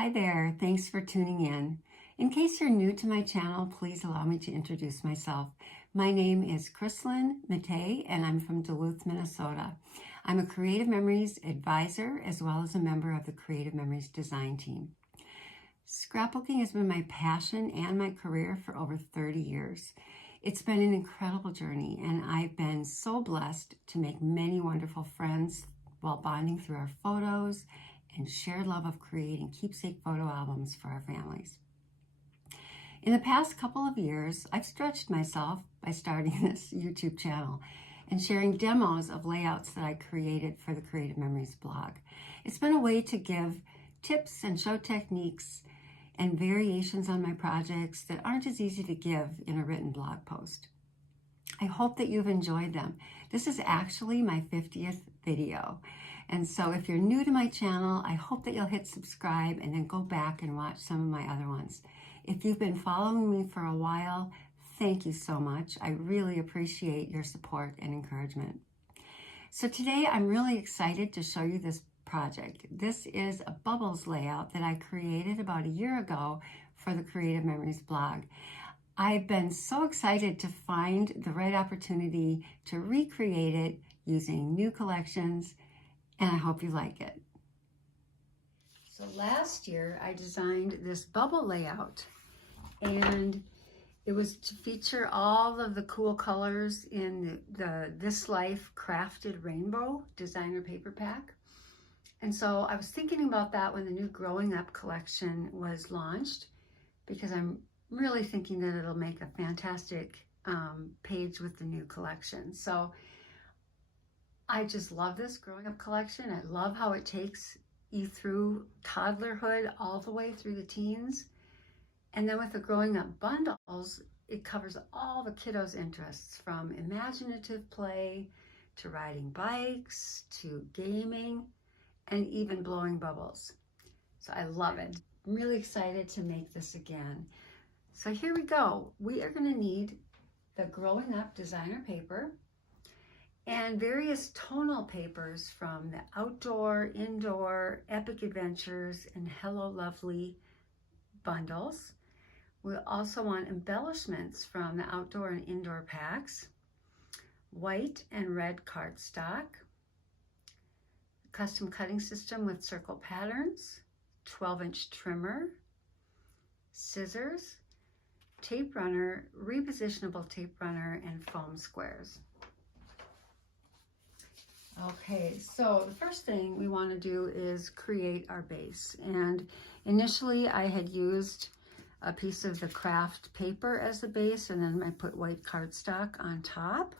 Hi there, thanks for tuning in. In case you're new to my channel, please allow me to introduce myself. My name is Krislyn Mattei, and I'm from Duluth, Minnesota. I'm a Creative Memories advisor as well as a member of the Creative Memories design team. Scrapbooking has been my passion and my career for over 30 years. It's been an incredible journey, and I've been so blessed to make many wonderful friends while bonding through our photos and shared love of creating keepsake photo albums for our families. In the past couple of years, I've stretched myself by starting this YouTube channel and sharing demos of layouts that I created for the Creative Memories blog. It's been a way to give tips and show techniques and variations on my projects that aren't as easy to give in a written blog post. I hope that you've enjoyed them. This is actually my 50th video. And so if you're new to my channel, I hope that you'll hit subscribe and then go back and watch some of my other ones. If you've been following me for a while, thank you so much. I really appreciate your support and encouragement. So today I'm really excited to show you this project. This is a bubbles layout that I created about a year ago for the Creative Memories blog. I've been so excited to find the right opportunity to recreate it using new collections, and I hope you like it. So last year I designed this bubble layout, and it was to feature all of the cool colors in the This Life Crafted Rainbow designer paper pack. And so I was thinking about that when the new Growing Up collection was launched, because I'm really thinking that it'll make a fantastic page with the new collection. So I just love this Growing Up collection. I love how it takes you through toddlerhood all the way through the teens. And then with the Growing Up bundles, it covers all the kiddos' interests, from imaginative play to riding bikes to gaming and even blowing bubbles. So I love it. I'm really excited to make this again. So here we go. We are going to need the Growing Up designer paper and various tonal papers from the Outdoor, Indoor, Epic Adventures, and Hello Lovely bundles. We'll also want embellishments from the Outdoor and Indoor packs, white and red cardstock, custom cutting system with circle patterns, 12-inch trimmer, scissors, tape runner, repositionable tape runner, and foam squares. Okay, so the first thing we want to do is create our base. And initially I had used a piece of the craft paper as the base, and then I put white cardstock on top.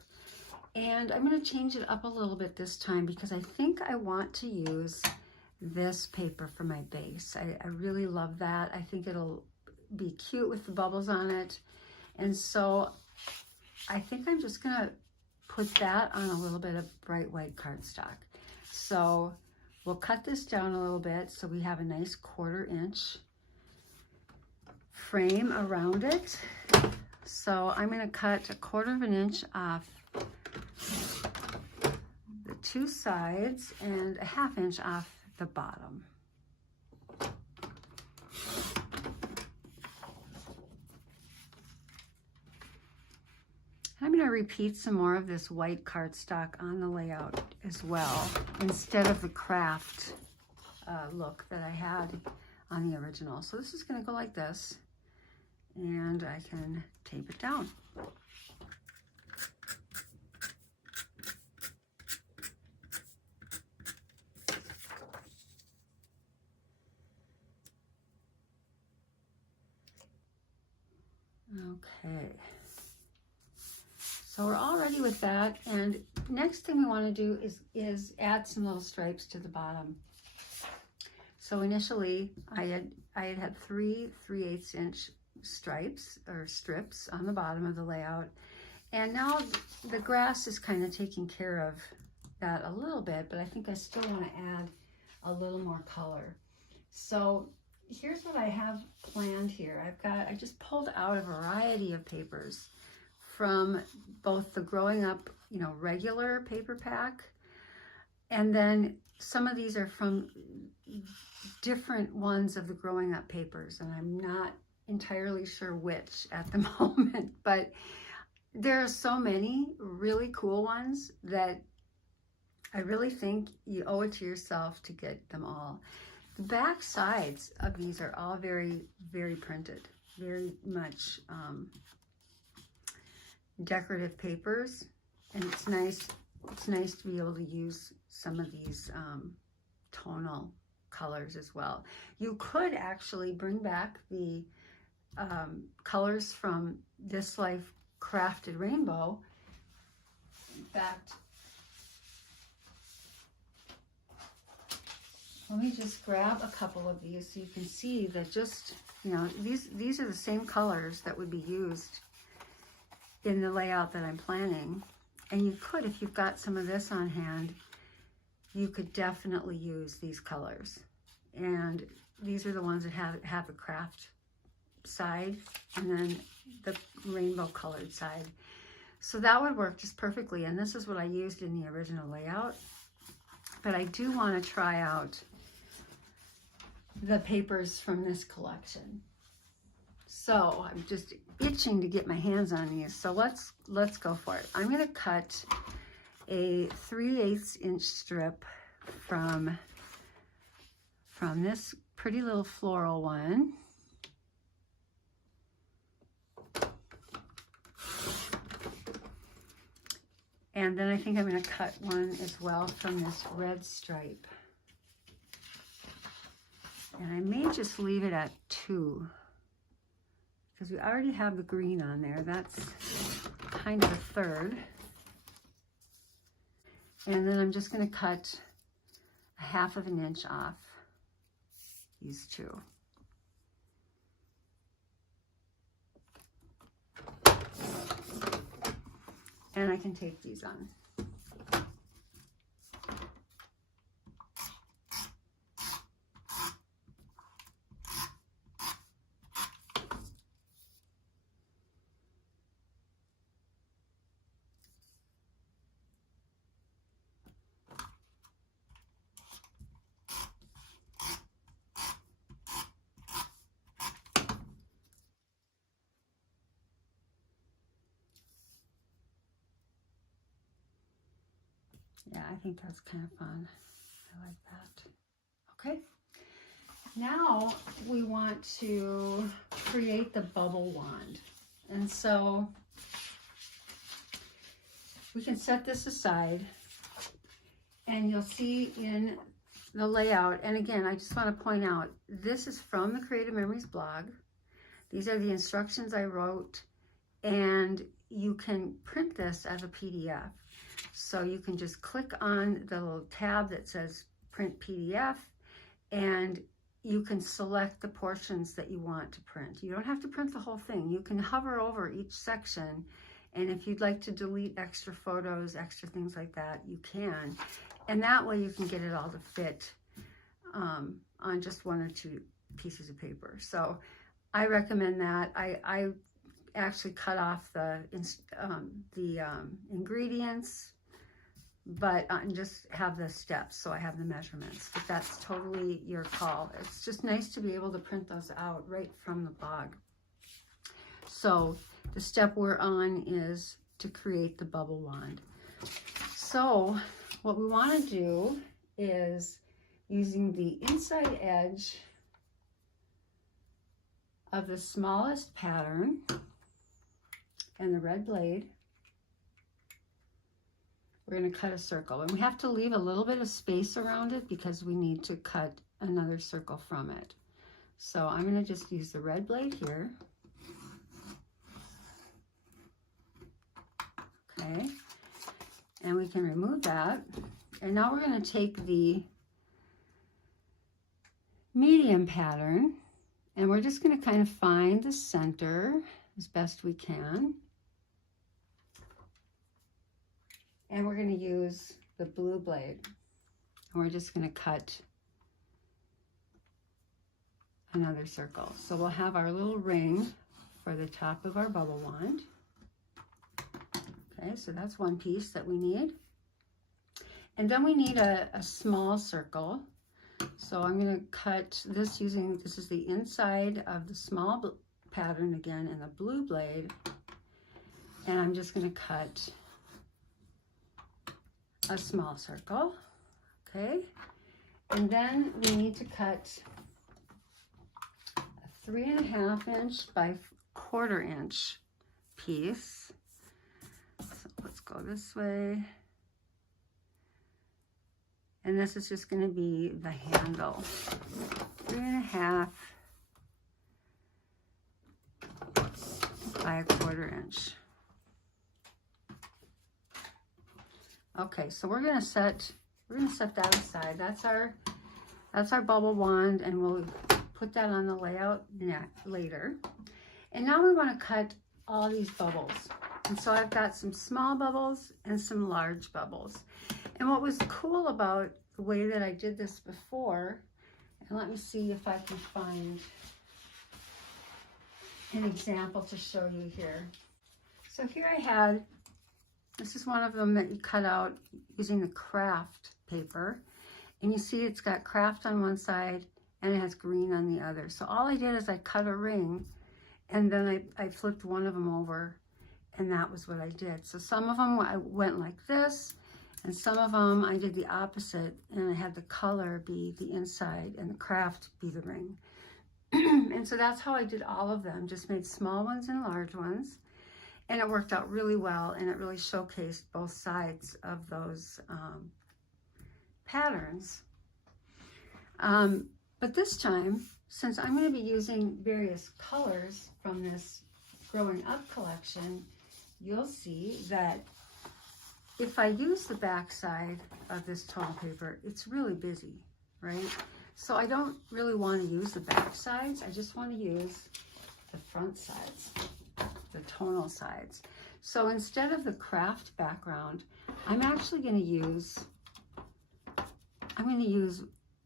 And I'm going to change it up a little bit this time because I think I want to use this paper for my base. I really love that. I think it'll be cute with the bubbles on it. And so I think I'm just going to put that on a little bit of bright white cardstock. So we'll cut this down a little bit so we have a nice 1/4 inch frame around it. So I'm going to cut 1/4 inch off the two sides and a 1/2 inch off the bottom. I'm going to repeat some more of this white cardstock on the layout as well, instead of the craft look that I had on the original. So this is going to go like this, and I can tape it down. Okay. So we're all ready with that, and next thing we want to do is add some little stripes to the bottom. So initially I had 3 3/8 inch stripes or strips on the bottom of the layout, and now the grass is kind of taking care of that a little bit, but I think I still want to add a little more color. So here's what I have planned here. I just pulled out a variety of papers from both the Growing Up, regular paper pack, And then some of these are from different ones of the Growing Up papers, and I'm not entirely sure which at the moment, but there are so many really cool ones that I really think you owe it to yourself to get them all. The back sides of these are all very, very printed, very much decorative papers, and it's nice to be able to use some of these tonal colors as well. You could actually bring back the colors from This Life Crafted Rainbow. In fact, let me just grab a couple of these so you can see that just, you know, these are the same colors that would be used in the layout that I'm planning. And you could, if you've got some of this on hand, you could definitely use these colors. And these are the ones that have a craft side and then the rainbow colored side. So that would work just perfectly. And this is what I used in the original layout. But I do want to try out the papers from this collection. So I'm just itching to get my hands on these. So let's go for it. I'm going to cut a 3/8 inch strip from this pretty little floral one. And then I think I'm going to cut one as well from this red stripe. And I may just leave it at 2, because we already have the green on there. That's kind of a third. And then I'm just going to cut a 1/2 inch off these 2. And I can tape these on. Yeah, I think that's kind of fun. I like that. Okay. Now we want to create the bubble wand. And so we can set this aside, and you'll see in the layout, and again, I just want to point out, this is from the Creative Memories blog. These are the instructions I wrote, and you can print this as a PDF. So you can just click on the little tab that says Print PDF, and you can select the portions that you want to print. You don't have to print the whole thing. You can hover over each section, and if you'd like to delete extra photos, extra things like that, you can. And that way you can get it all to fit on just 1 or 2 pieces of paper. So I recommend that. I actually cut off the ingredients, but just have the steps, so I have the measurements. But that's totally your call. It's just nice to be able to print those out right from the blog. So the step we're on is to create the bubble wand. So what we want to do is, using the inside edge of the smallest pattern and the red blade, we're going to cut a circle. And we have to leave a little bit of space around it because we need to cut another circle from it. So I'm going to just use the red blade here. Okay. And we can remove that. And now we're going to take the medium pattern, and we're just going to kind of find the center as best we can. And we're going to use the blue blade, and we're just going to cut another circle. So we'll have our little ring for the top of our bubble wand. Okay, so that's one piece that we need. And then we need a small circle. So I'm going to cut this using, this is the inside of the small pattern again in the blue blade. And I'm just going to cut a small circle, okay? And then we need to cut a 3.5 inch by 1/4 inch piece. So let's go this way. And this is just going to be the handle. 3.5 by 1/4 inch. Okay, so we're gonna set that aside. That's our bubble wand, and we'll put that on the layout later. And now we want to cut all these bubbles. And so I've got some small bubbles and some large bubbles. And what was cool about the way that I did this before, and let me see if I can find an example to show you here. So here I had, this is one of them that you cut out using the craft paper. And you see it's got craft on one side and it has green on the other. So all I did is I cut a ring, and then I flipped one of them over, and that was what I did. So some of them I went like this, and some of them I did the opposite, and I had the color be the inside and the craft be the ring. And so that's how I did all of them, just made small ones and large ones. And it worked out really well, and it really showcased both sides of those patterns. But this time, since I'm going to be using various colors from this Growing Up collection, you'll see that if I use the back side of this tonal paper, it's really busy, right? So I don't really want to use the back sides. I just want to use the front sides, the tonal sides. So instead of the craft background, I'm actually going to use,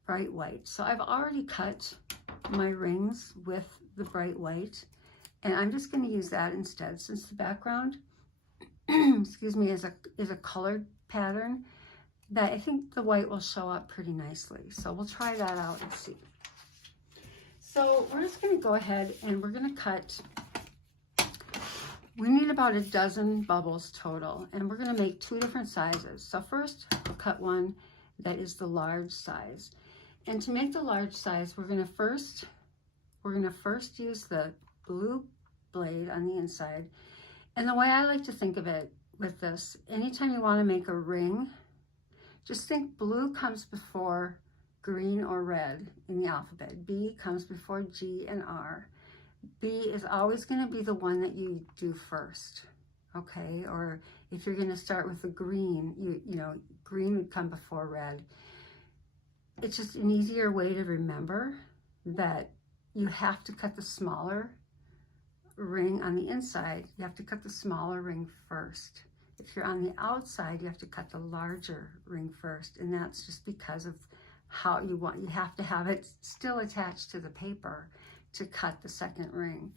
bright white. So I've already cut my rings with the bright white, and I'm just going to use that instead, since the background excuse me, is a colored pattern that I think the white will show up pretty nicely. So we'll try that out and see. So we're just going to go ahead and we're going to cut, we need about 12 bubbles total, and we're going to make 2 different sizes. So first we'll cut one that is the large size. And to make the large size, we're going to first use the blue blade on the inside. And the way I like to think of it with this, anytime you want to make a ring, just think blue comes before green or red in the alphabet. B comes before G and R. B is always going to be the one that you do first, okay? Or if you're going to start with the green, you know, green would come before red. It's just an easier way to remember that you have to cut the smaller ring on the inside. You have to cut the smaller ring first. If you're on the outside, you have to cut the larger ring first, and that's just because of how you have to have it still attached to the paper to cut the second ring.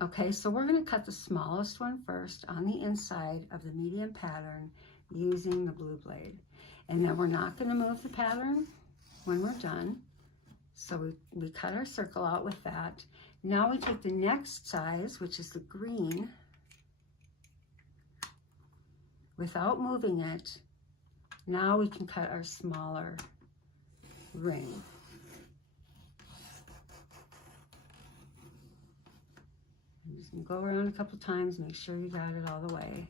Okay, so we're going to cut the smallest one first on the inside of the medium pattern using the blue blade. And then we're not going to move the pattern when we're done. So we cut our circle out with that. Now we take the next size, which is the green, without moving it. Now we can cut our smaller ring. I'm just gonna go around a couple times, make sure you got it all the way.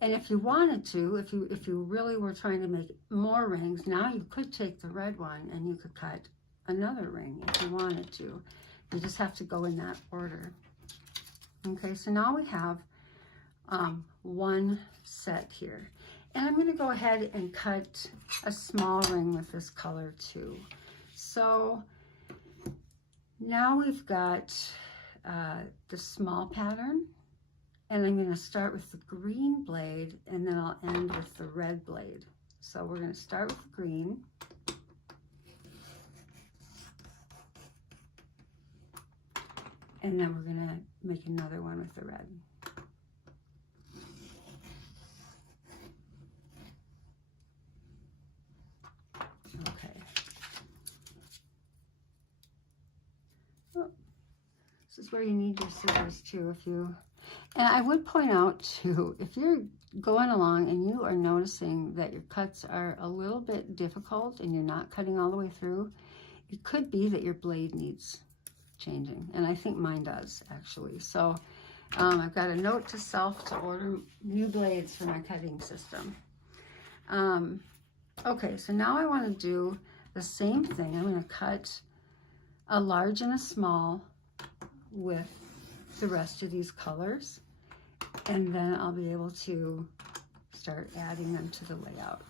And if you wanted to, if you really were trying to make more rings, now you could take the red one and you could cut another ring if you wanted to. You just have to go in that order. Okay, so now we have one set here. And I'm going to go ahead and cut a small ring with this color too. So now we've got the small pattern, and I'm going to start with the green blade, and then I'll end with the red blade. So we're going to start with the green. And then we're going to make another one with the red. This is where you need your scissors too. And I would point out too, if you're going along and you are noticing that your cuts are a little bit difficult and you're not cutting all the way through, it could be that your blade needs changing. And I think mine does, actually. So I've got a note to self to order new blades for my cutting system. Okay, so now I want to do the same thing. I'm going to cut a large and a small with the rest of these colors, and then I'll be able to start adding them to the layout.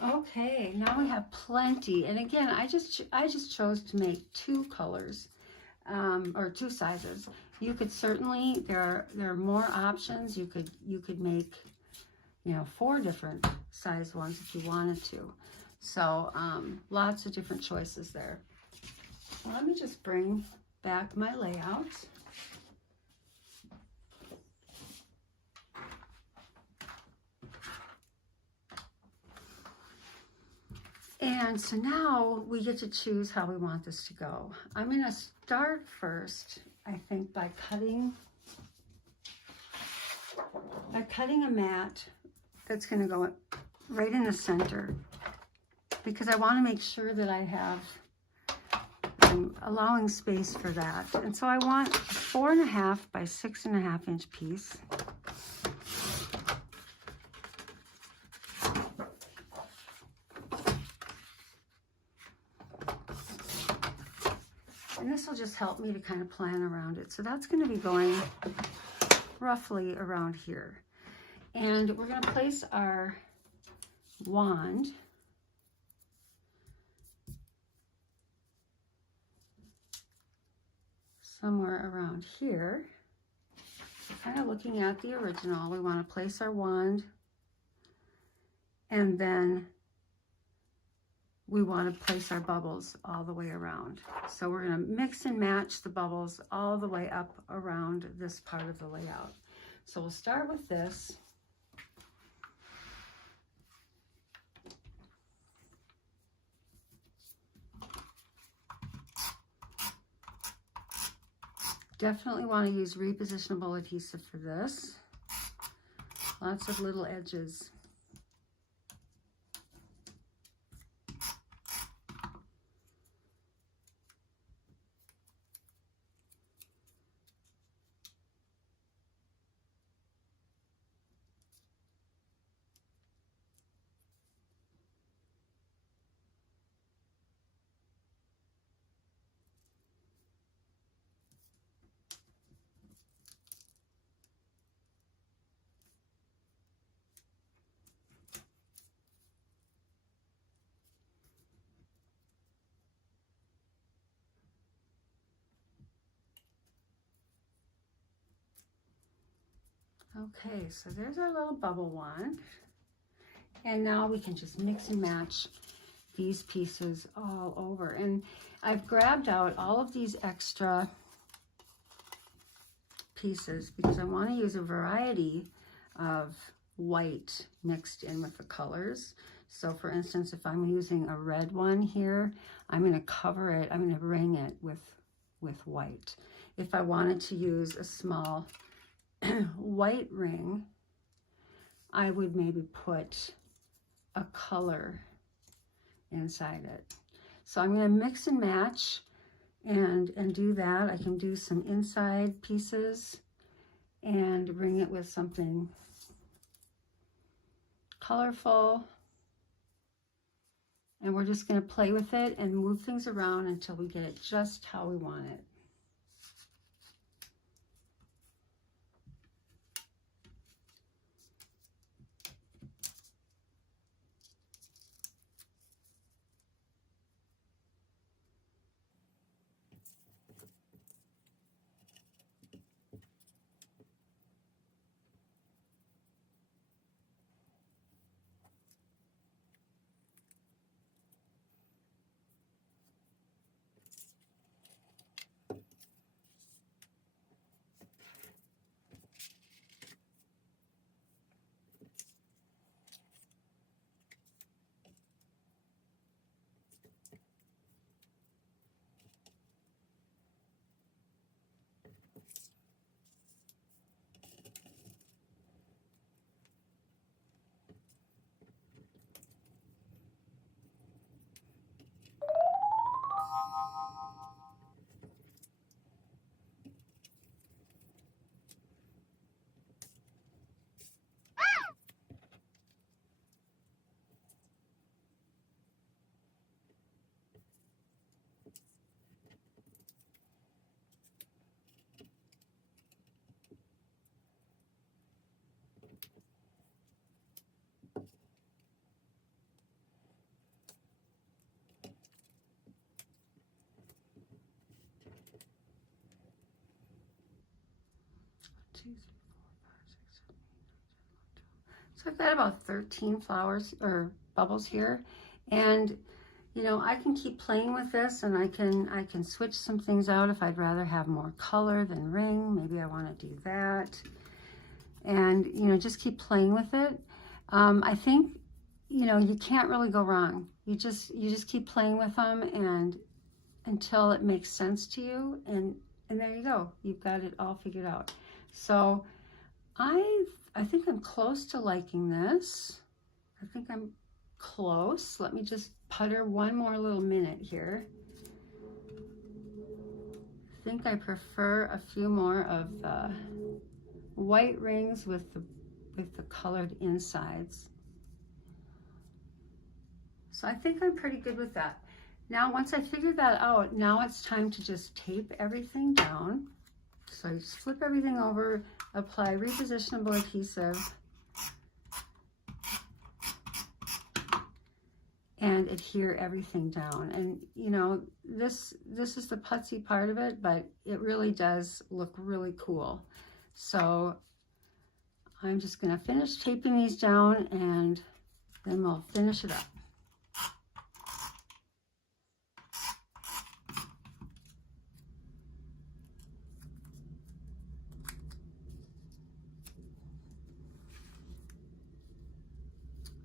Okay, now we have plenty. And again, I just chose to make 2 colors, or 2 sizes. You could certainly, there are more options. You could make, 4 different size ones if you wanted to. So lots of different choices there. Let me just bring back my layout. And so now we get to choose how we want this to go. I'm going to start first, I think, by cutting a mat that's going to go right in the center, because I want to make sure that I'm allowing space for that. And so I want a 4.5 by 6.5 inch piece. And this will just help me to kind of plan around it. So that's going to be going roughly around here. And we're going to place our wand somewhere around here. Kind of looking at the original, we want to place our wand, and then we want to place our bubbles all the way around. So we're going to mix and match the bubbles all the way up around this part of the layout. So we'll start with this. Definitely want to use repositionable adhesive for this. Lots of little edges. Okay, so there's our little bubble wand. And now we can just mix and match these pieces all over. And I've grabbed out all of these extra pieces because I want to use a variety of white mixed in with the colors. So for instance, if I'm using a red one here, I'm going to cover it, I'm going to ring it with white. If I wanted to use a small white ring, I would maybe put a color inside it. So I'm going to mix and match and do that. I can do some inside pieces and ring it with something colorful. And we're just going to play with it and move things around until we get it just how we want it. So I've got about 13 flowers or bubbles here, and you know, I can keep playing with this, and I can switch some things out if I'd rather have more color than ring. Maybe I want to do that, and you know, just keep playing with it. I think, you know, you can't really go wrong. You just keep playing with them and until it makes sense to you, and there you go. You've got it all figured out. So I think I'm close to liking this. I think I'm close. Let me just putter one more little minute here. I think I prefer a few more of the white rings with the colored insides. So I think I'm pretty good with that. Now, once I figure that out, now it's time to just tape everything down. So you just flip everything over, apply repositionable adhesive, and adhere everything down. And you know, this is the putsy part of it, but it really does look really cool. So I'm just going to finish taping these down, and then we'll finish it up.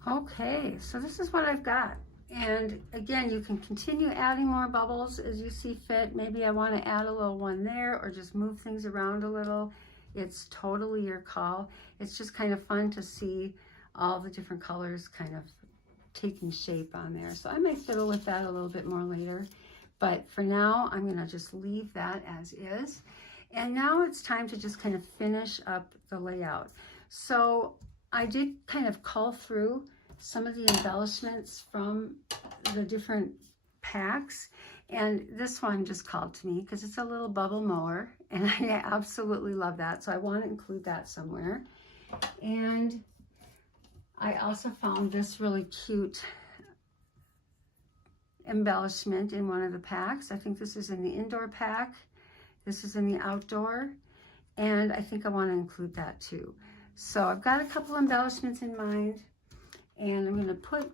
Okay, so this is what I've got. And again, you can continue adding more bubbles as you see fit. Maybe I want to add a little one there or just move things around a little. It's totally your call. It's just kind of fun to see all the different colors kind of taking shape on there. So I might fiddle with that a little bit more later. But for now, I'm going to just leave that as is. And now it's time to just kind of finish up the layout. So I did kind of cull through some of the embellishments from the different packs, and this one just called to me because it's a little bubble mower, and I absolutely love that, so I want to include that somewhere. And I also found this really cute embellishment in one of the packs. I think this is in the indoor pack, this is in the outdoor, and I think I want to include that too. So I've got a couple embellishments in mind, and I'm going to put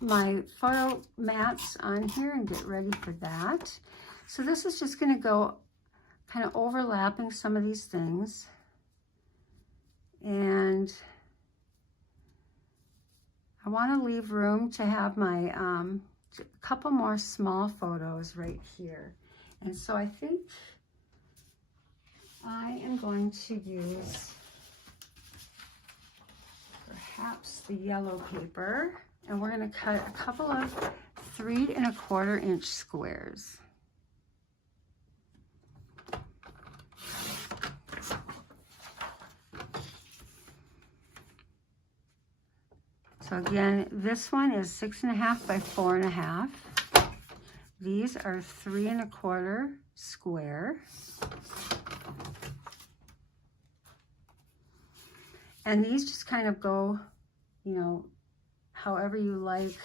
my photo mats on here and get ready for that. So this is just going to go kind of overlapping some of these things. And I want to leave room to have my a couple more small photos right here. And so I think I am going to use perhaps the yellow paper, and we're going to cut a couple of 3 1/4 inch squares. So again, this one is 6 1/2 by 4 1/2. These are 3 1/4 square. And these just kind of go, you know, however you like,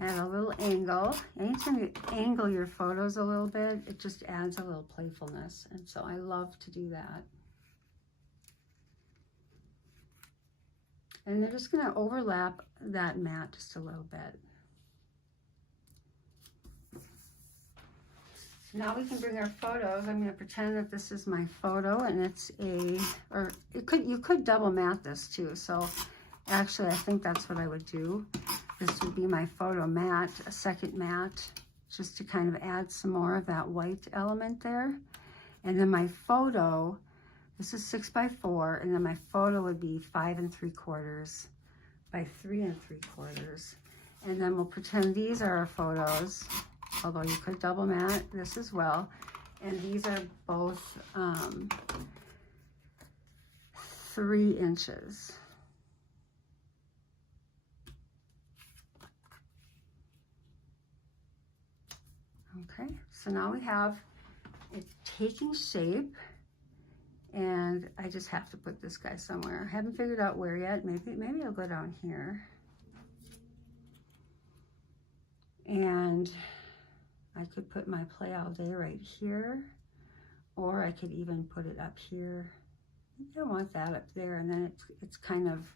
at a little angle. Anytime you angle your photos a little bit, it just adds a little playfulness. And so I love to do that. And they're just going to overlap that mat just a little bit. So now we can bring our photos. I'm going to pretend that this is my photo, and it's or you could double mat this too. So actually, I think that's what I would do. This would be my photo mat, a second mat, just to kind of add some more of that white element there. And then my photo, this is 6 by 4, and then my photo would be 5 3/4 by 3 3/4. And then we'll pretend these are our photos, although you could double mat this as well. And these are both 3 inches. Okay, so now we have it taking shape. And I just have to put this guy somewhere. I haven't figured out where yet. Maybe I'll go down here. And I could put my play all day right here, or I could even put it up here. Maybe I want that up there, and then it's kind of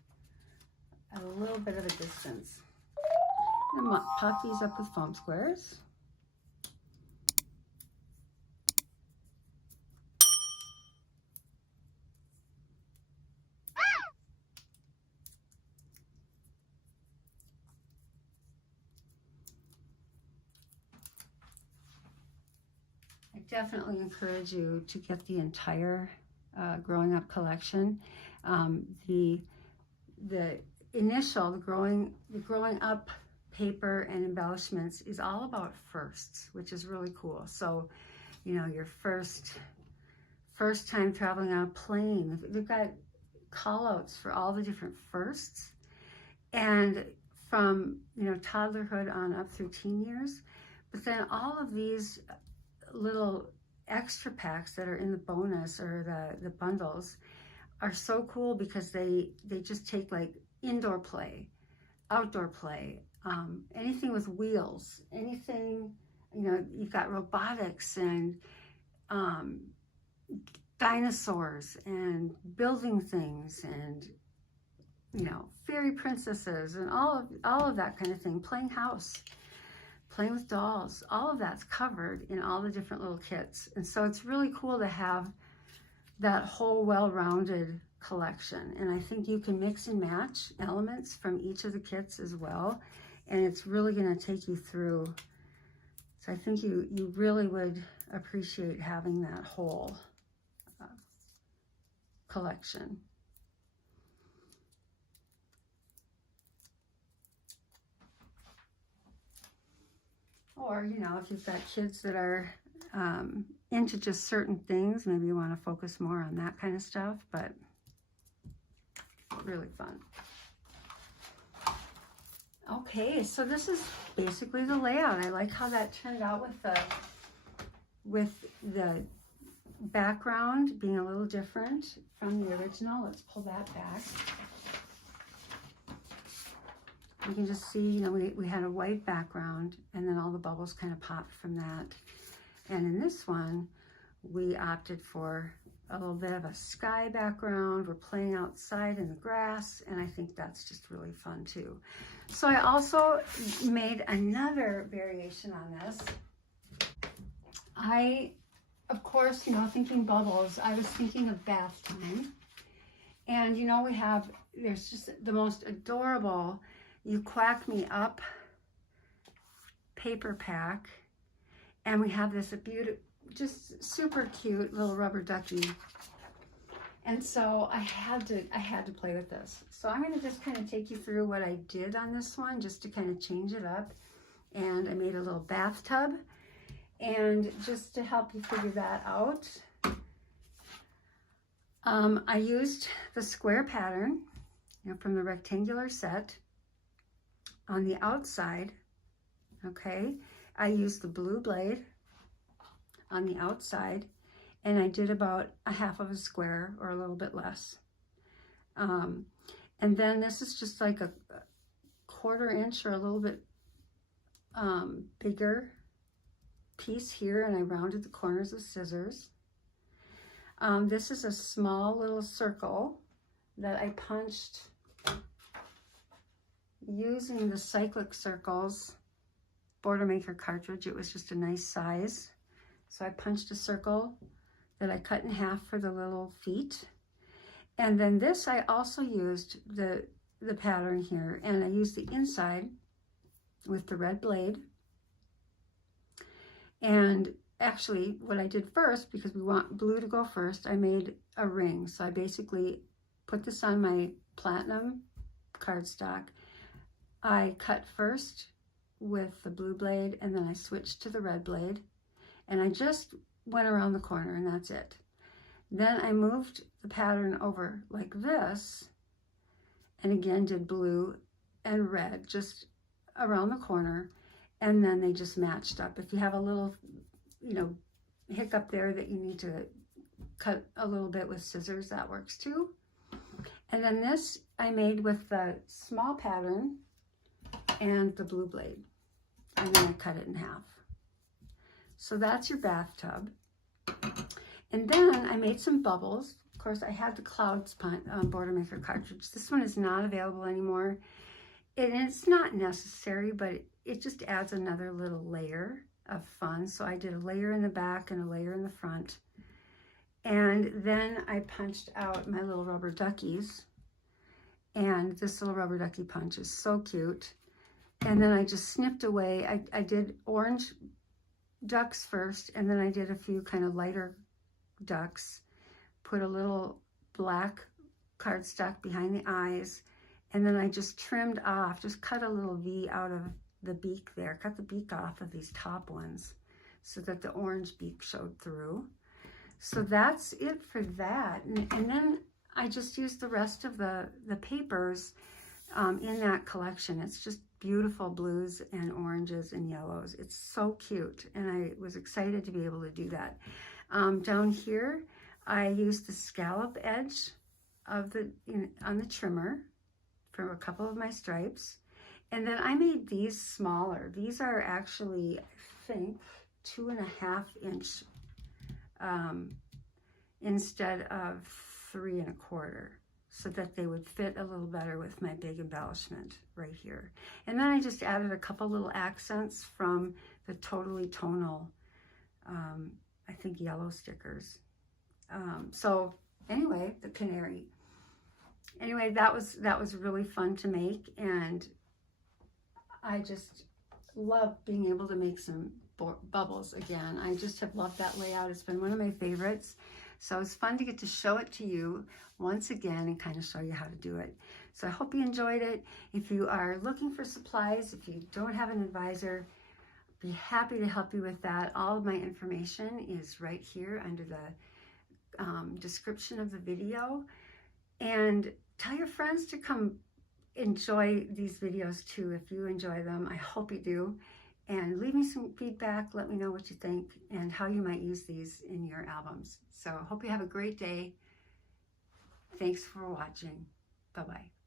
at a little bit of a distance. I'm gonna pop these up with foam squares. Definitely encourage you to get the entire growing up collection. The initial, the growing up paper and embellishments is all about firsts, which is really cool. So, you know, your first time traveling on a plane, they've got call outs for all the different firsts, and from, you know, toddlerhood on up through teen years. But then all of these little extra packs that are in the bonus or the bundles are so cool, because they just take like indoor play, outdoor play, anything with wheels, anything, you know, you've got robotics and dinosaurs and building things and, you know, fairy princesses and all of that kind of thing, playing house, playing with dolls, all of that's covered in all the different little kits. And so it's really cool to have that whole well-rounded collection. And I think you can mix and match elements from each of the kits as well. And it's really going to take you through. So I think you really would appreciate having that whole collection. Or, you know, if you've got kids that are into just certain things, maybe you want to focus more on that kind of stuff, but really fun. Okay, so this is basically the layout. I like how that turned out with the background being a little different from the original. Let's pull that back. You can just see, you know, we had a white background, and then all the bubbles kind of popped from that. And in this one, we opted for a little bit of a sky background. We're playing outside in the grass, and I think that's just really fun too. So I also made another variation on this. Of course, you know, thinking bubbles, I was thinking of bath time. And you know, there's just the most adorable You Quack Me Up paper pack. And we have this beautiful, just super cute little rubber ducky. And so I had to play with this. So I'm going to just kind of take you through what I did on this one, just to kind of change it up. And I made a little bathtub. And just to help you figure that out, I used the square pattern, you know, from the rectangular set on the outside. Okay, I used the blue blade on the outside, and I did about a half of a square or a little bit less. And then this is just like a 1/4 inch or a little bit bigger piece here, and I rounded the corners with scissors. This is a small little circle that I punched using the Cyclic Circles Border Maker cartridge. It was just a nice size. So I punched a circle that I cut in half for the little feet. And then this, I also used the pattern here, and I used the inside with the red blade. And actually, what I did first, because we want blue to go first, I made a ring. So I basically put this on my platinum cardstock. I cut first with the blue blade, and then I switched to the red blade. And I just went around the corner, and that's it. Then I moved the pattern over like this, and again did blue and red just around the corner. And then they just matched up. If you have a little, you know, hiccup there that you need to cut a little bit with scissors, that works too. And then this I made with the small pattern and the blue blade. And then I cut it in half. So that's your bathtub. And then I made some bubbles. Of course, I had the Clouds Border Maker cartridge. This one is not available anymore. And it's not necessary, but it just adds another little layer of fun. So I did a layer in the back and a layer in the front. And then I punched out my little rubber duckies. And this little rubber ducky punch is so cute. And then I just snipped away. I did orange ducks first, and then I did a few kind of lighter ducks. Put a little black cardstock behind the eyes. And then I just trimmed off, just cut a little V out of the beak there. Cut the beak off of these top ones so that the orange beak showed through. So that's it for that. And then I just used the rest of the papers in that collection. It's just beautiful blues and oranges and yellows. It's so cute, and I was excited to be able to do that. Down here, I used the scallop edge of on the trimmer for a couple of my stripes. And then I made these smaller. These are actually, I think, 2.5 inch instead of 3 1/4, so that they would fit a little better with my big embellishment right here. And then I just added a couple little accents from the Totally Tonal, I think, yellow stickers. So anyway, the canary. Anyway, that was really fun to make, and I just love being able to make some bubbles again. I just have loved that layout. It's been one of my favorites. So it's fun to get to show it to you once again and kind of show you how to do it. So I hope you enjoyed it. If you are looking for supplies, if you don't have an advisor, I'd be happy to help you with that. All of my information is right here under the description of the video. And tell your friends to come enjoy these videos too if you enjoy them. I hope you do. And leave me some feedback. Let me know what you think and how you might use these in your albums. So hope you have a great day. Thanks for watching. Bye-bye.